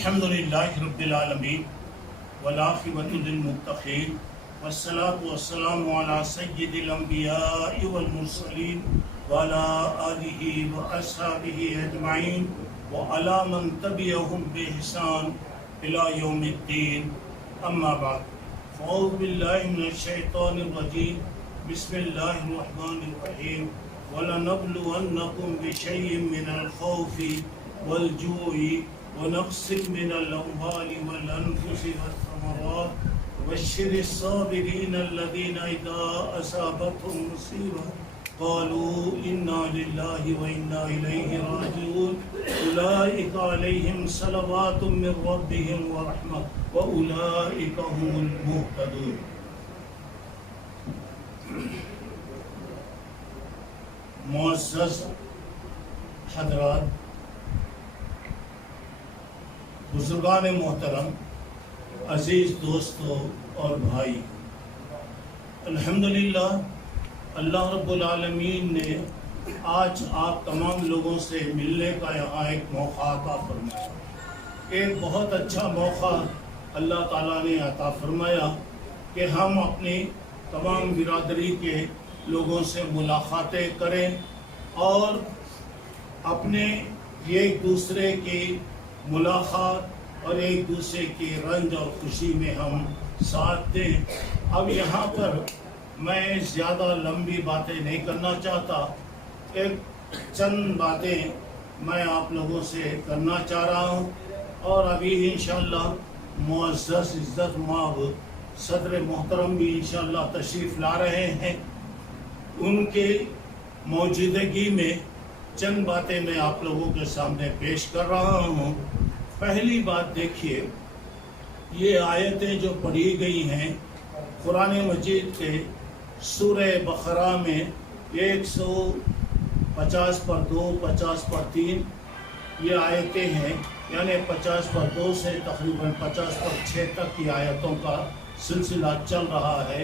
الحمد للہ رب العالمین والعاقبۃ للمتقین والصلاة والسلام علی سید الانبیاء والمرسلین وعلی آلہ واصحابہ اجمعین وعلی من تبعہم بإحسان الی یوم الدین اما بعد فاعوذ باللہ من الشیطان الرجیم بسم اللہ الرحمن الرحیم وَلَنَبْلُوَنَّكُمْ بِشَيْءٍ مِّنَ الْخَوْفِ وَالْجُوعِ وَنَقْصٍ مِّنَ الْأَمْوَالِ وَالْأَنفُسِ وَالثَّمَرَاتِ وَبَشِّرِ الصَّابِرِينَ الَّذِينَ إِذَا أَصَابَتْهُم مُّصِيبَةٌ قَالُوا إِنَّا لِلَّهِ وَإِنَّا إِلَيْهِ رَاجِعُونَ أُولَٰئِكَ عَلَيْهِمْ صَلَوَاتٌ مِّن رَّبِّهِمْ وَرَحْمَةٌ وَأُولَٰئِكَ هُمُ الْمُهْتَدُونَ۔ معزز حضرات، بزرگان محترم، عزیز دوستو اور بھائی، الحمدللہ اللہ رب العالمین نے آج آپ تمام لوگوں سے ملنے کا یہاں ایک موقع عطا فرمایا۔ ایک بہت اچھا موقع اللہ تعالیٰ نے عطا فرمایا کہ ہم اپنی تمام برادری کے لوگوں سے ملاقاتیں کریں اور اپنے ایک دوسرے کی ملاقات اور ایک دوسرے کی رنج اور خوشی میں ہم ساتھ دیں۔ اب یہاں پر میں زیادہ لمبی باتیں نہیں کرنا چاہتا، ایک چند باتیں میں آپ لوگوں سے کرنا چاہ رہا ہوں، اور ابھی انشاءاللہ معزز عزت مآب صدر محترم بھی انشاءاللہ تشریف لا رہے ہیں۔ ان کے موجودگی میں چند باتیں میں آپ لوگوں کے سامنے پیش کر رہا ہوں۔ پہلی بات دیکھیے، یہ آیتیں جو پڑھی گئی ہیں قرآن مجید کے سورہ بقرہ میں 150 پر 2، 50 پر 3 یہ آیتیں ہیں، یعنی 50 پر 2 سے تقریباً 50 پر 6 تک کی آیتوں کا سلسلہ چل رہا ہے۔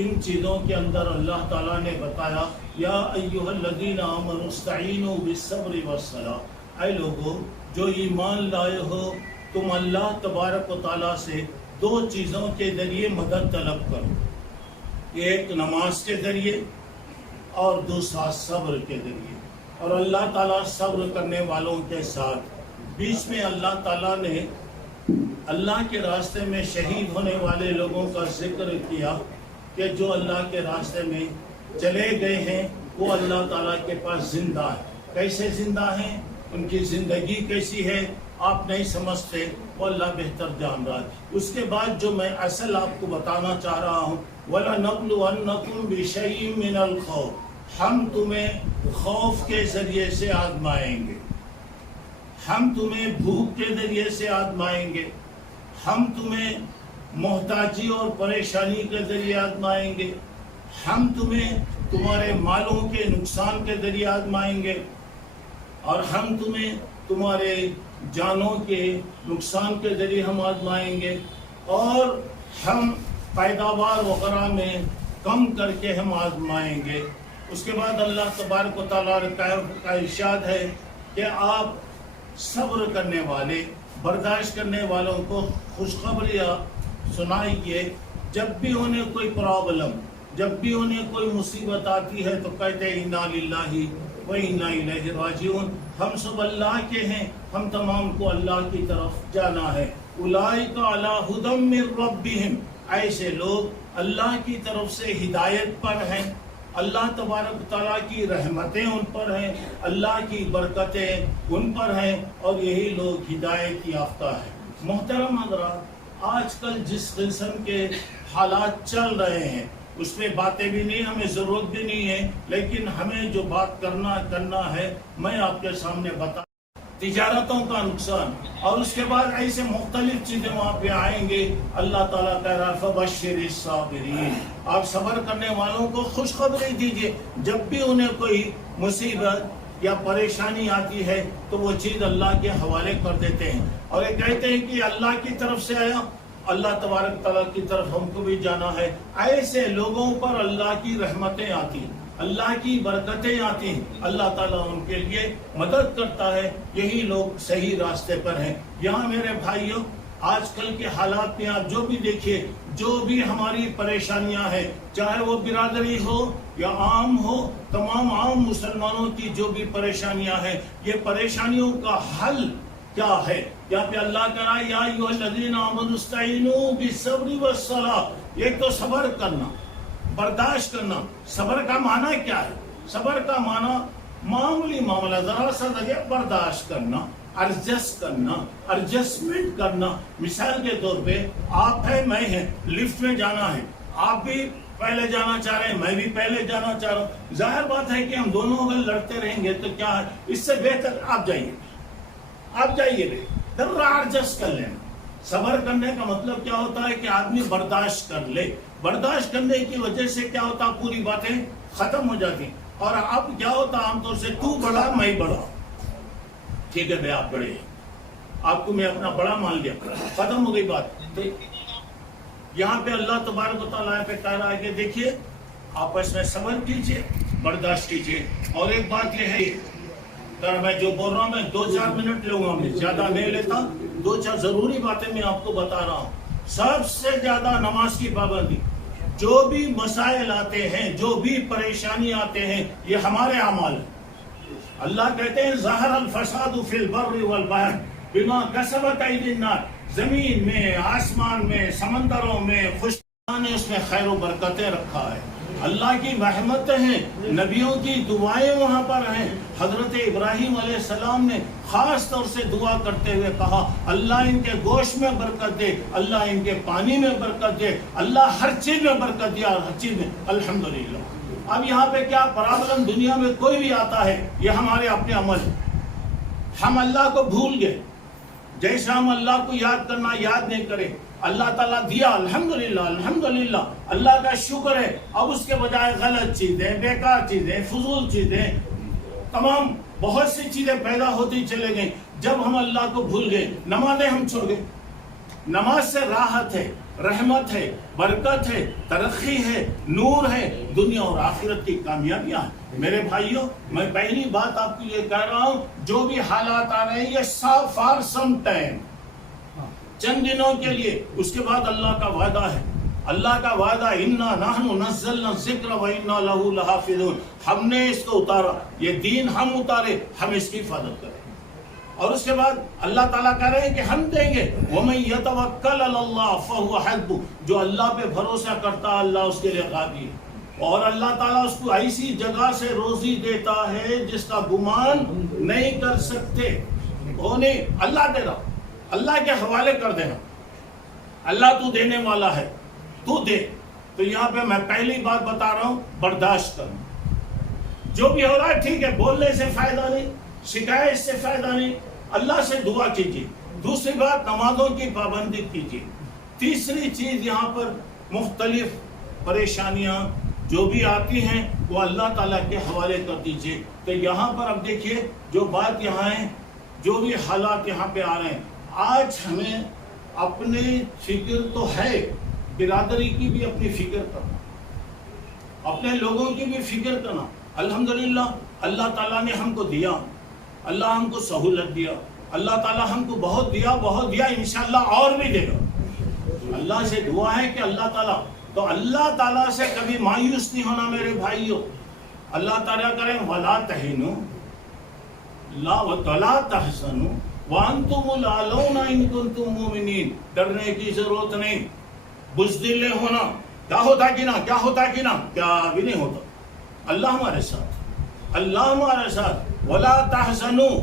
ان چیزوں کے اندر اللہ تعالیٰ نے بتایا، یا ایھا الذین آمنوا استعینوا بالصبر والصلاۃ، اے لوگو جو ایمان لائے ہو تم اللہ تبارک و تعالیٰ سے 2 چیزوں کے ذریعے مدد طلب کرو، ایک نماز کے ذریعے اور دوسرا صبر کے ذریعے۔ اور اللہ تعالیٰ صبر کرنے والوں کے ساتھ، بیچ میں اللہ تعالیٰ نے اللہ کے راستے میں شہید ہونے والے لوگوں کا ذکر کیا کہ جو اللہ کے راستے میں چلے گئے ہیں وہ اللہ تعالیٰ کے پاس زندہ ہے۔ کیسے زندہ ہیں، ان کی زندگی کیسی ہے آپ نہیں سمجھتے، وہ اللہ بہتر جان رہا ہے۔ اس کے بعد جو میں اصل آپ کو بتانا چاہ رہا ہوں، وَلَنَبْلُوَنَّكُمْ بِشَيْءٍ مِّنَ الْخَوْفِ، ہم تمہیں خوف کے ذریعے سے آزمائیں گے، ہم تمہیں بھوک کے ذریعے سے آزمائیں گے، ہم تمہیں محتاجی اور پریشانی کے ذریعے آزمائیں گے، ہم تمہیں تمہارے مالوں کے نقصان کے ذریعے آزمائیں گے، اور ہم تمہیں تمہارے جانوں کے نقصان کے ذریعے ہم آزمائیں گے، اور ہم پیداوار وغیرہ میں کم کر کے ہم آزمائیں گے۔ اس کے بعد اللہ تبارک و تعالیٰ کا ارشاد ہے کہ آپ صبر کرنے والے، برداشت کرنے والوں کو خوشخبریاں سنائیے، جب بھی انہیں کوئی پرابلم، جب بھی انہیں کوئی مصیبت آتی ہے تو کہتے ہیں انا للہ و انا الیہ راجعون، ہم سب اللہ کے ہیں، ہم تمام کو اللہ کی طرف جانا ہے۔ اولئک علی ھدی من ربہم، ایسے لوگ اللہ کی طرف سے ہدایت پر ہیں، اللہ تبارک تعالیٰ کی رحمتیں ان پر ہیں، اللہ کی برکتیں ان پر ہیں، اور یہی لوگ ہدایت یافتہ ہیں۔ محترم حضرات، آج کل جس قسم کے حالات چل رہے ہیں اس میں باتیں بھی نہیں، ہمیں ضرورت بھی نہیں ہے، لیکن ہمیں جو بات کرنا ہے میں آپ کے سامنے بتا، تجارتوں کا نقصان، اور اس کے بعد ایسے مختلف چیزیں وہاں پہ آئیں گے۔ اللہ تعالیٰ کہہ رہا ہے فبشر الصابرین، آپ صبر کرنے والوں کو خوشخبری دیجیے، جب بھی انہیں کوئی مصیبت یا پریشانی آتی ہے تو وہ چیز اللہ کے حوالے کر دیتے ہیں، اور یہ کہتے ہیں کہ اللہ کی طرف سے آیا، اللہ تبارک تعالیٰ کی طرف ہم کو بھی جانا ہے۔ ایسے لوگوں پر اللہ کی رحمتیں آتی ہیں، اللہ کی برکتیں آتی ہیں، اللہ تعالیٰ ان کے لیے مدد کرتا ہے، یہی لوگ صحیح راستے پر ہیں۔ یہاں میرے بھائیوں آج کل کے حالات میں آپ جو بھی دیکھیے، جو بھی ہماری پریشانیاں ہیں، چاہے وہ برادری ہو یا عام ہو، تمام عام مسلمانوں کی جو بھی پریشانیاں ہیں، یہ پریشانیوں کا حل کیا ہے؟ یہاں پہ اللہ کہہ رہا ہے یا ایھا الذین آمنوا استعینوا بالصبر والصلاۃ، ایک تو صبر کرنا، برداشت کرنا۔ صبر کا معنی کیا ہے؟ صبر کا معنی معمولی معاملہ ذرا سا جگہ برداشت کرنا، ایڈجسٹ کرنا، ایڈجسٹمنٹ کرنا۔ مثال کے طور پہ آپ ہیں، میں ہیں، لفٹ میں جانا ہے، آپ بھی پہلے جانا چاہ رہے ہیں، میں بھی پہلے جانا چاہ رہا ہوں، ظاہر بات ہے کہ ہم دونوں اگر لڑتے رہیں گے تو کیا ہے، اس سے بہتر آپ جائیے رہے، ذرا ایڈجسٹ کر لینا۔ صبر کرنے کا مطلب کیا ہوتا ہے کہ آدمی برداشت کر لے، برداشت کرنے کی وجہ سے کیا ہوتا، پوری باتیں ختم ہو جاتی۔ اور اب کیا ہوتا عام طور سے، تو بڑا میں بڑا، ٹھیک ہے بھائی آپ بڑے ہیں، آپ کو میں اپنا بڑا مان لیا، ختم ہو گئی بات۔ تو یہاں پہ اللہ تبارک و تعالیٰ پہ کہہ رہا ہے کہ دیکھیے آپس میں صبر کیجئے، برداشت کیجئے۔ اور ایک بات یہ ہے، میں جو بول رہا ہوں میں 2-4 منٹ لوں گا، میں زیادہ نہیں لیتا، 2-4 ضروری باتیں میں آپ کو بتا رہا ہوں۔ سب سے زیادہ نماز کی پابندی، جو بھی مسائل آتے ہیں، جو بھی پریشانی آتے ہیں، یہ ہمارے اعمال ہیں۔ اللہ کہتے ہیں ظہر الفساد فی البر والبحر بما کسبت ایدی الناس، زمین میں، آسمان میں، سمندروں میں، خشکی نے اس میں خیر و برکتیں رکھا ہے، اللہ کی رحمتیں ہیں، نبیوں کی دعائیں وہاں پر ہیں۔ حضرت ابراہیم علیہ السلام نے خاص طور سے دعا کرتے ہوئے کہا اللہ ان کے گوشت میں برکت دے، اللہ ان کے پانی میں برکت دے، اللہ ہر چیز میں برکت دیا، ہر چیز میں الحمدللہ۔ اب یہاں پہ کیا پرابلم دنیا میں کوئی بھی آتا ہے، یہ ہمارے اپنے عمل ہیں، ہم اللہ کو بھول گئے، جیسا ہم اللہ کو یاد کرنا یاد نہیں کرے۔ اللہ تعالیٰ دیا الحمدللہ الحمدللہ، اللہ کا شکر ہے، اب اس کے بجائے غلط چیزیں، بیکار چیزیں، فضول چیزیں، تمام بہت سی چیزیں پیدا ہوتی چلے گئیں۔ جب ہم اللہ کو بھول گئے، نمازیں ہم چھوڑ گئے۔ نماز سے راحت ہے، رحمت ہے، برکت ہے، ترقی ہے، نور ہے، دنیا اور آخرت کی کامیابیاں ہیں۔ میرے بھائیوں میں پہلی بات آپ کو یہ کہہ رہا ہوں، جو بھی حالات آ رہے ہیں یہ فار سم ٹائم، چند دنوں کے لیے، اس کے بعد اللہ کا وعدہ ہے، اللہ کا وعدہ اِنَّا نَحْنُ نَزَّلْنَا الذِّكْرَ وَإِنَّا لَهُ لَحَافِظُونَ، ہم نے اس کو اتارا، یہ دین ہم اتارے، ہم اس کی حفاظت کریں۔ اور اس کے بعد اللہ تعالیٰ کہہ رہے ہیں کہ ہم دیں گے، وَمَن يَتَوَكَّلْ عَلَى اللَّهِ فَهُوَ حَسْبُهُ، جو اللہ پہ بھروسہ کرتا اللہ اس کے لیے کافی ہے۔ اور اللہ تعالیٰ اس کو ایسی جگہ سے روزی دیتا ہے جس کا گمان نہیں کر سکتے، وہ نہیں، اللہ دے رہا، اللہ کے حوالے کر دینا، اللہ تو دینے والا ہے، تو دے۔ تو یہاں پہ میں پہلی بات بتا رہا ہوں، برداشت کرنا، جو بھی ہو رہا ہے ٹھیک ہے، بولنے سے فائدہ نہیں، شکایت سے فائدہ نہیں، اللہ سے دعا کیجیے۔ دوسری بات نمازوں کی پابندی کیجیے۔ تیسری چیز یہاں پر مختلف پریشانیاں جو بھی آتی ہیں وہ اللہ تعالیٰ کے حوالے کر دیجیے۔ تو یہاں پر اب دیکھیے جو بات یہاں ہے، جو بھی حالات یہاں پہ آ رہے ہیں، آج ہمیں اپنی فکر تو ہے، برادری کی بھی اپنی فکر کرنا، اپنے لوگوں کی بھی فکر کرنا۔ الحمدللہ اللہ تعالیٰ نے ہم کو دیا، اللہ ہم کو سہولت دیا، اللہ تعالیٰ ہم کو بہت دیا، بہت دیا، انشاءاللہ اور بھی دے گا۔ اللہ سے دعا ہے کہ اللہ تعالیٰ، تو اللہ تعالیٰ سے کبھی مایوس نہیں ہونا میرے بھائیوں۔ اللہ تعالیٰ کریں وَلَا تَهِنُوا وَلَا تَحْزَنُوا وَأَنْتُمُ الْأَعْلَوْنَ إِن كُنتُم مُؤْمِنِينَ، ڈرنے کی ضرورت نہیں، بزدل نہیں ہونا، کیا ہوتا کہ نہ، کیا ہوتا کہ نہ، کیا بھی نہیں ہوتا، اللہ ہمارے ساتھ، اللہ ہمارے ساتھ۔ وَلَا تَحْزَنُوا،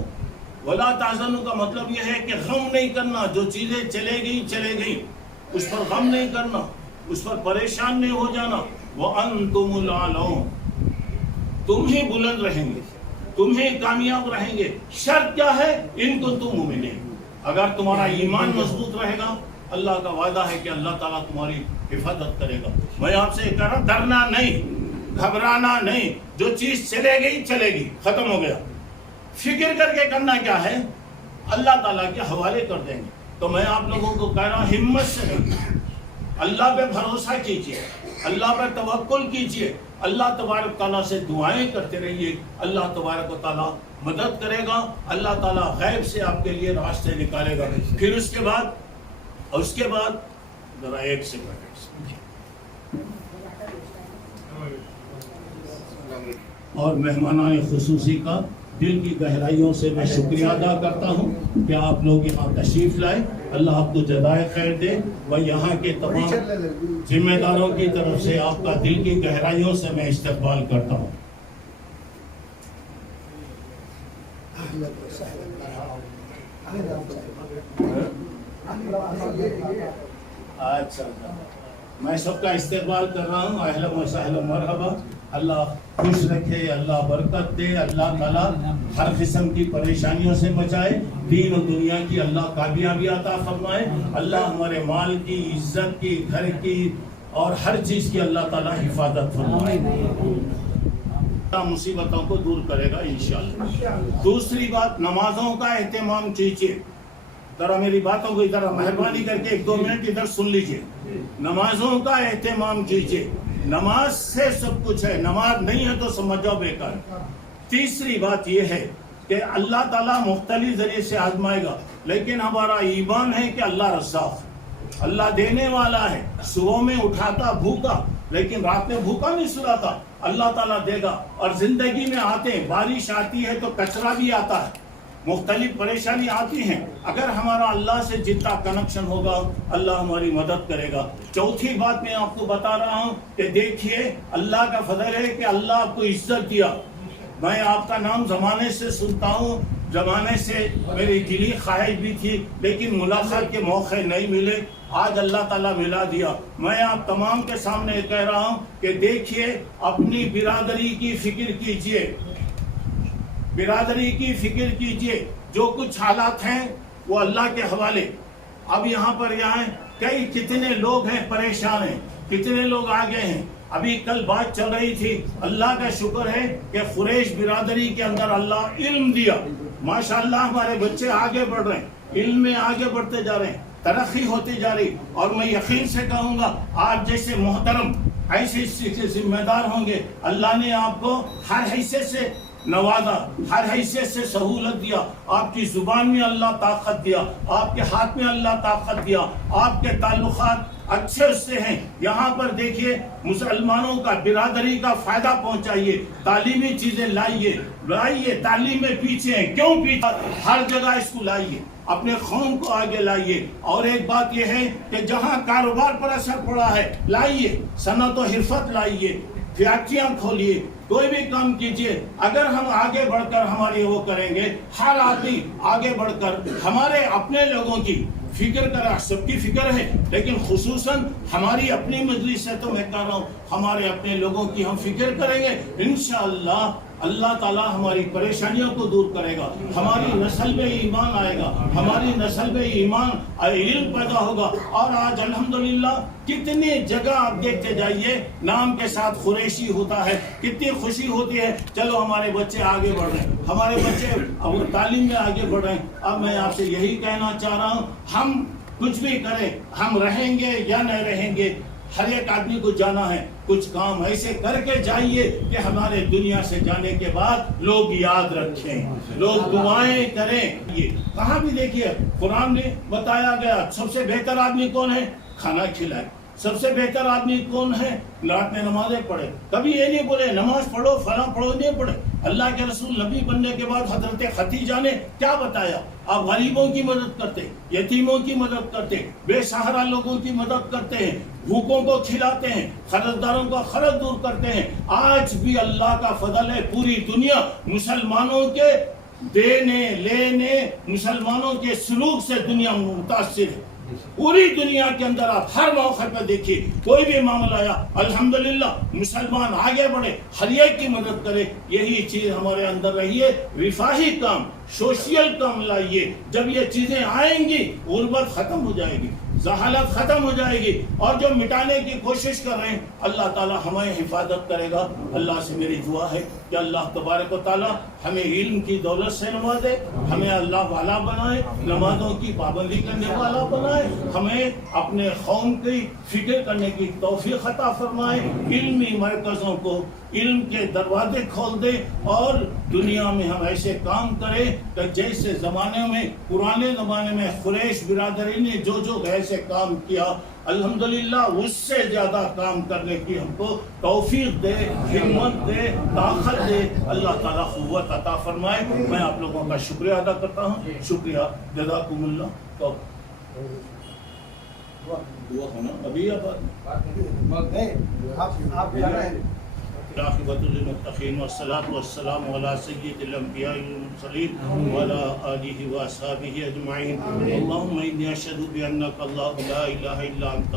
وَلَا تَحْزَنُوا کا مطلب یہ ہے کہ غم نہیں کرنا، جو چیزیں چلے گئیں اس پر غم نہیں کرنا، اس پر پریشان نہیں ہو جانا۔ وَأَنْتُمُ الْأَعْلَوْنَ، تم ہی بلند رہیں گے، تم ہی کامیاب رہیں گے۔ شرط کیا ہے؟ ان کو تم مومنین، اگر تمہارا ایمان مضبوط رہے گا، اللہ کا وعدہ ہے کہ اللہ تعالیٰ تمہاری حفاظت کرے گا۔ میں آپ سے کہہ رہا ہوں ڈرنا نہیں، گھبرانا نہیں، جو چیز چلے گئی ختم ہو گیا، فکر کر کے کرنا کیا ہے، اللہ تعالیٰ کے حوالے کر دیں گے۔ تو میں آپ لوگوں کو کہہ رہا ہوں ہمت سے نہیں، اللہ پہ بھروسہ کیجئے، اللہ پہ توکل کیجئے، اللہ تبارک تعالیٰ سے دعائیں کرتے رہیے، اللہ تبارک و تعالیٰ مدد کرے گا، اللہ تعالیٰ غیب سے آپ کے لیے راستے نکالے گا۔ پھر اس کے بعد ذرا ایک سیکنڈ، اور مہمانان خصوصی کا دل کی گہرائیوں سے میں شکریہ ادا کرتا ہوں کہ آپ لوگ یہاں تشریف لائے، اللہ آپ کو جزائے خیر دے، و یہاں کے تمام ذمہ داروں کی طرف سے آپ کا دل کی گہرائیوں سے میں استقبال کرتا ہوں۔ اچھا، میں سب کا استقبال کر رہا ہوں، اہلا و سہلا مرحبا، اللہ خوش رکھے، اللہ برکت دے، اللہ تعالیٰ ہر قسم کی پریشانیوں سے بچائے، دین و دنیا کی اللہ کامیابی عطا فرمائے، اللہ ہمارے مال کی، عزت کی، گھر کی اور ہر چیز کی اللہ تعالیٰ حفاظت فرمائے، مصیبتوں کو دور کرے گا انشاءاللہ۔ دوسری بات، نمازوں کا اہتمام کیجیے، ذرا میری باتوں کو ادھر مہربانی کر کے 1-2 منٹ ادھر سن لیجیے، نمازوں کا اہتمام کیجیے، نماز سے سب کچھ ہے، نماز نہیں ہے تو سمجھ جاؤ بیکار۔ تیسری بات یہ ہے کہ اللہ تعالیٰ مختلف ذریعے سے آزمائے گا، لیکن ہمارا ایمان ہے کہ اللہ رزاق، اللہ دینے والا ہے، صبح میں اٹھاتا بھوکا لیکن رات میں بھوکا نہیں سلاتا، اللہ تعالیٰ دے گا، اور زندگی میں آتے ہیں، بارش آتی ہے تو کچرا بھی آتا ہے، مختلف پریشانی آتی ہیں، اگر ہمارا اللہ سے جتنا کنیکشن ہوگا اللہ ہماری مدد کرے گا۔ چوتھی بات میں آپ کو بتا رہا ہوں کہ دیکھیے اللہ کا فضل ہے کہ اللہ آپ کو عزت دیا، میں آپ کا نام زمانے سے سنتا ہوں، زمانے سے میری دلی خواہش بھی تھی لیکن ملاقات کے موقع نہیں ملے، آج اللہ تعالیٰ ملا دیا۔ میں آپ تمام کے سامنے کہہ رہا ہوں کہ دیکھیے اپنی برادری کی فکر کیجئے، برادری کی فکر کیجئے، جو کچھ حالات ہیں وہ اللہ کے حوالے۔ اب یہاں پر کتنے لوگ ہیں پریشان ہیں، کتنے لوگ آگے ہیں، ابھی کل بات چل رہی تھی، اللہ کا شکر ہے کہ قریش برادری کے اندر اللہ علم دیا، ماشاءاللہ ہمارے بچے آگے بڑھ رہے ہیں، علم میں آگے بڑھتے جا رہے ہیں، ترقی ہوتی جا رہی، اور میں یقین سے کہوں گا آپ جیسے محترم ایسے ذمہ دار ہوں گے، اللہ نے آپ کو ہر حیثیت سے نوازا، ہر حیثیت سے سہولت دیا، آپ کی زبان میں اللہ طاقت دیا، آپ کے ہاتھ میں اللہ طاقت دیا، آپ کے تعلقات اچھے اس سے ہیں۔ یہاں پر دیکھیے مسلمانوں کا، برادری کا فائدہ پہنچائیے، تعلیمی چیزیں لائیے، تعلیم میں پیچھے ہیں، کیوں پیچھے؟ ہر جگہ اس کو لائیے، اپنے قوم کو آگے لائیے۔ اور ایک بات یہ ہے کہ جہاں کاروبار پر اثر پڑا ہے لائیے، صنعت و حرفت لائیے، فیکٹریاں کھولیے، کوئی بھی کام کیجئے۔ اگر ہم آگے بڑھ کر ہماری وہ کریں گے، ہر آدمی آگے بڑھ کر ہمارے اپنے لوگوں کی فکر کرا، سب کی فکر ہے لیکن خصوصاً ہماری اپنی مجلس سے تو میں کہہ رہا ہوں ہمارے اپنے لوگوں کی ہم فکر کریں گے، انشاءاللہ اللہ تعالیٰ ہماری پریشانیوں کو دور کرے گا، ہماری نسل میں ایمان آئے گا، ہماری نسل میں ایمان علم پیدا ہوگا۔ اور آج الحمدللہ کتنی جگہ آپ دیکھتے جائیے نام کے ساتھ قریشی ہوتا ہے، کتنی خوشی ہوتی ہے، چلو ہمارے بچے آگے بڑھ رہے ہیں، ہمارے بچے اب تعلیم میں آگے بڑھ رہے ہیں۔ اب میں آپ سے یہی کہنا چاہ رہا ہوں، ہم کچھ بھی کریں، ہم رہیں گے یا نہیں رہیں گے، ہر ایک آدمی کو جانا ہے، کچھ کام ایسے کر کے جائیے کہ ہمارے دنیا سے جانے کے بعد لوگ یاد رکھیں، لوگ دعائیں کریں۔ یہ کہاں بھی دیکھیے قرآن میں بتایا گیا سب سے بہتر آدمی کون ہے؟ کھانا کھلائے۔ سب سے بہتر آدمی کون ہے؟ رات میں نمازیں پڑھے۔ کبھی یہ نہیں بولے نماز پڑھو فلاں پڑھو، نہیں پڑھے۔ اللہ کے رسول نبی بننے کے بعد حضرت خدیجہ نے کیا بتایا؟ آپ غریبوں کی مدد کرتے، یتیموں کی مدد کرتے، بے سہارا لوگوں کی مدد کرتے ہیں، بھوکوں کو کھلاتے ہیں، قرضداروں کا قرض دور کرتے ہیں۔ آج بھی اللہ کا فضل ہے، پوری دنیا مسلمانوں کے دینے لینے، مسلمانوں کے سلوک سے دنیا متاثر ہے۔ پوری دنیا کے اندر آپ ہر موقع پر دیکھیے، کوئی بھی معاملہ آیا الحمدللہ مسلمان آگے بڑھے، ہر ایک کی مدد کرے۔ یہی چیز ہمارے اندر رہی ہے، رفاہی کام، سوشل کام لائیے۔ جب یہ چیزیں آئیں گی غربت ختم ہو جائے گی، جہالت ختم ہو جائے گی، اور جو مٹانے کی کوشش کر رہے ہیں اللہ تعالی ہمیں حفاظت کرے گا۔ اللہ سے میری دعا ہے کہ اللہ تبارک و تعالیٰ ہمیں علم کی دولت سے نوازے، ہمیں اللہ والا بنائے، نمازوں کی پابندی کرنے والا بنائے، ہمیں اپنے قوم کی فکر کرنے کی توفیق عطا فرمائے، علمی مرکزوں کو علم کے دروازے کھول دے، اور دنیا میں ہم ایسے کام کریں کہ جیسے زمانے میں پرانے زمانے میں قریش برادری نے جو ایسے کام کیا، الحمدللہ اس سے زیادہ کام کرنے کی ہم کو توفیق دے، ہمت دے، طاقت دے، اللہ تعالیٰ قوت عطا فرمائے۔ میں آپ لوگوں کا شکریہ ادا کرتا ہوں، شکریہ، جزاکم اللہ۔ تو دعا ہونا ابھی یا بعد میں؟ عاقبۃ للمتقین والصلاة والسلام علی سید الانبیاء والمرسلین وعلی آلہ واصحابہ اجمعین۔ اللہم انی اشہد بانک اللہ لا الہ الا انت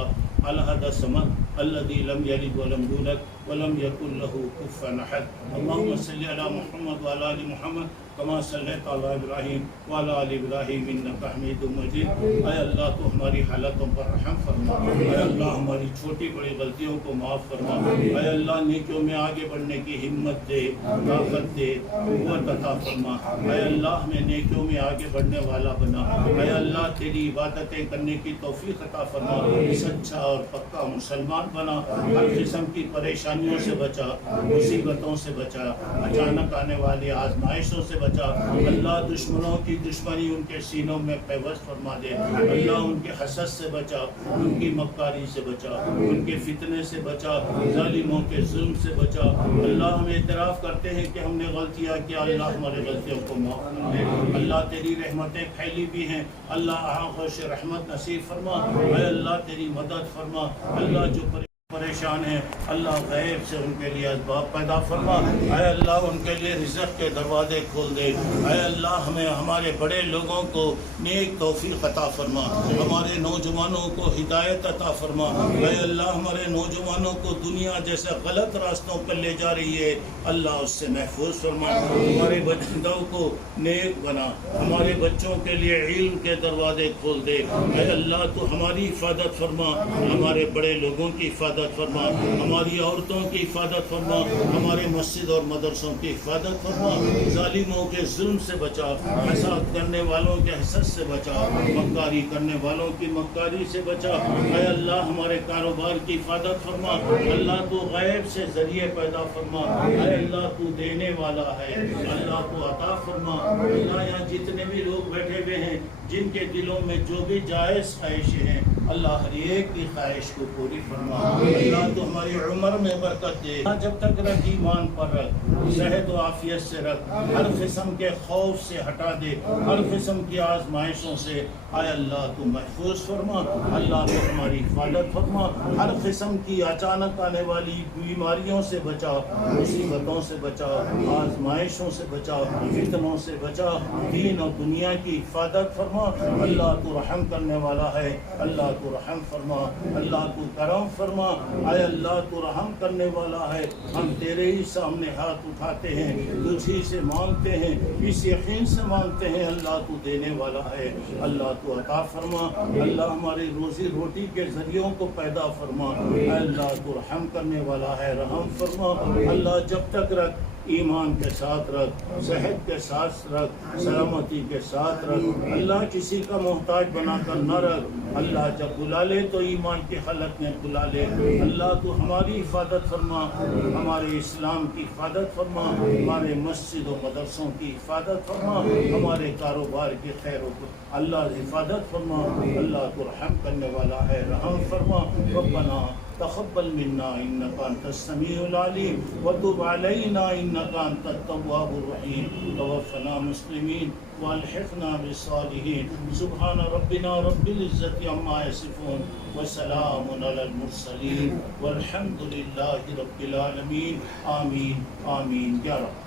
الاحد الصمد الذی لم یلد ولم یولد ولم یکن له کفوا احد۔ اللہم صل علی محمد وعلی آل محمد کما صلیت علی ابراہیم وعلی آل ابراہیم انک حمید مجید۔ اے اللہ تو ہماری حالتوں پر رحم فرما، اے اللہ ہماری چھوٹی بڑی غلطیوں کو معاف فرما، اے اللہ نیکیوں میں آگے بڑھنے کی ہمت دے، طاقت دے، قوت عطا فرما، اے اللہ ہمیں نیکیوں میں آگے بڑھنے والا بنا، اے اللہ تیری عبادتیں کرنے کی توفیق عطا فرما، سچا اور پکا مسلمان بنا، ہر قسم کی پریشانیوں سے بچا، مصیبتوں سے بچا، اچانک آنے والی آزمائشوں سے بچا، اللہ دشمنوں کی دشمنی ان کے سینوں میں پیوست فرما دے، اللہ ان کے حسد سے بچا، ان کی مکاری سے بچا، ان کے فتنے سے بچا، ظالموں کے ظلم سے بچا۔ اللہ ہم اعتراف کرتے ہیں کہ ہم نے غلطیاں کیا، اللہ ہمارے غلطیوں کو معاف کر دے، اللہ تیری رحمتیں پھیلی بھی ہیں، اللہ آغوش رحمت نصیب فرما، اے اللہ تیری مدد فرما، اللہ جو پریشان ہیں اللہ غیب سے ان کے لیے اسباب پیدا فرما، اے اللہ ان کے لیے رزق کے دروازے کھول دے، اے اللہ ہمیں ہمارے بڑے لوگوں کو نیک توفیق عطا فرما، ہمارے نوجوانوں کو ہدایت عطا فرما، اے اللہ ہمارے نوجوانوں کو دنیا جیسے غلط راستوں پر لے جا رہی ہے اللہ اس سے محفوظ فرما، ہمارے بچوں کو نیک بنا، ہمارے بچوں کے لیے علم کے دروازے کھول دے، اے اللہ تو ہماری حفاظت فرما، ہمارے بڑے لوگوں کی حفاظت فرما، ہماری عورتوں کی حفاظت فرما، ہمارے مسجد اور مدرسوں کی حفاظت فرما، ظالموں کے ظلم سے بچا، حسد کرنے والوں کے حسد سے بچا، مکاری کرنے والوں کی مکاری سے بچا، اے اللہ ہمارے کاروبار کی حفاظت فرما، اللہ تو غیب سے ذریعے پیدا فرما، اے اللہ تو دینے والا ہے، اللہ تو عطا فرما، اللہ یہاں جتنے بھی لوگ بیٹھے ہوئے ہیں جن کے دلوں میں جو بھی جائز خواہشیں ہیں اللہ ہر ایک کی خواہش کو پوری فرما، اللہ تو ہماری عمر میں برکت دے، جب تک رکھ ایمان پر رکھ، صحت و عافیت سے رکھ، ہر قسم کے خوف سے ہٹا دے، ہر قسم کی آزمائشوں سے اے اللہ تو محفوظ فرما، اللہ تو ہماری حفاظت فرما، ہر قسم کی اچانک آنے والی بیماریوں سے بچا، مصیبتوں سے بچا، آزمائشوں سے بچا، فتنوں سے بچا، دین اور دنیا کی حفاظت فرما، اللہ تو رحم کرنے والا ہے، اللہ تو رحم فرما، اللہ تو کرم فرما، اے اللہ تو رحم کرنے والا ہے، ہم تیرے ہی سامنے ہاتھ اٹھاتے ہیں، تجھ ہی سے مانگتے ہیں، اس یقین سے مانگتے ہیں اللہ تو دینے والا ہے، اللہ تو عطا فرما، اللہ ہماری روزی روٹی کے ذریعوں کو پیدا فرما، اے اللہ تو رحم کرنے والا ہے، رحم فرما، اللہ جب تک رکھ ایمان کے ساتھ رکھ، صحت کے ساتھ رکھ، سلامتی کے ساتھ رکھ، اللہ کسی کا محتاج بنا کر نہ رکھ، اللہ جب بلا لے تو ایمان کی حالت میں بلا لے، اللہ تو ہماری حفاظت فرما، ہمارے اسلام کی حفاظت فرما، ہمارے مسجد و مدرسوں کی حفاظت فرما، ہمارے کاروبار کی خیر و اللہ حفاظت فرما، اللہ تو رحم کرنے والا ہے، رحم فرما، ربنا تقبل منا انك انت السميع العليم وتب علينا انك انت التواب الرحيم توفنا مسلمين والحقنا بالصالحين سبحان ربنا رب العزة عما يصفون وسلام على المرسلين والحمد لله رب العالمين آمين آمين یا رب۔